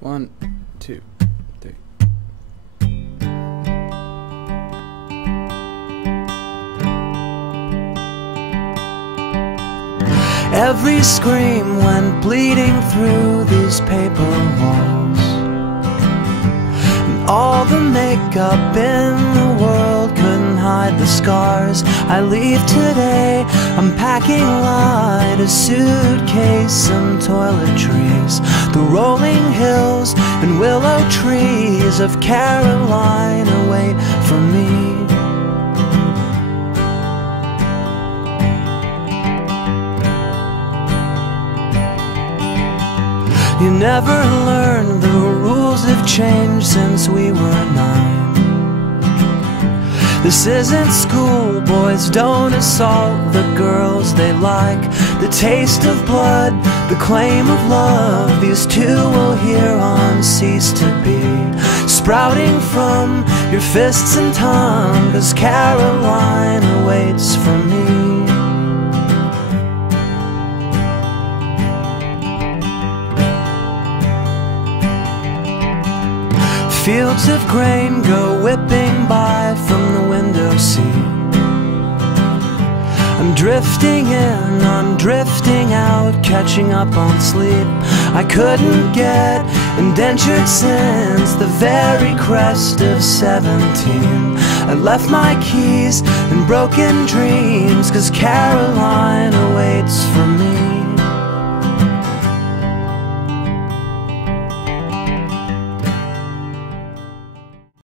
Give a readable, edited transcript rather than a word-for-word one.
1, 2, 3. Every scream went bleeding through these paper walls, and all the makeup in the world couldn't hide the scars. I leave today, I'm packing light, a suitcase, some toiletries, the rolling hills and willow trees of Carolina wait for me. You never learn, the rules have changed since we were 9. This isn't school, boys don't assault the girls they like. The taste of blood, the claim of love, these two will hear on cease to be. Sprouting from your fists and tongue, 'cause Carolina waits for me. Fields of grain go whipping by from the window seat. I'm drifting in, I'm drifting out, catching up on sleep. I couldn't get indentured since the very crest of 17. I left my keys and broken dreams, 'cause Carolina waits for me.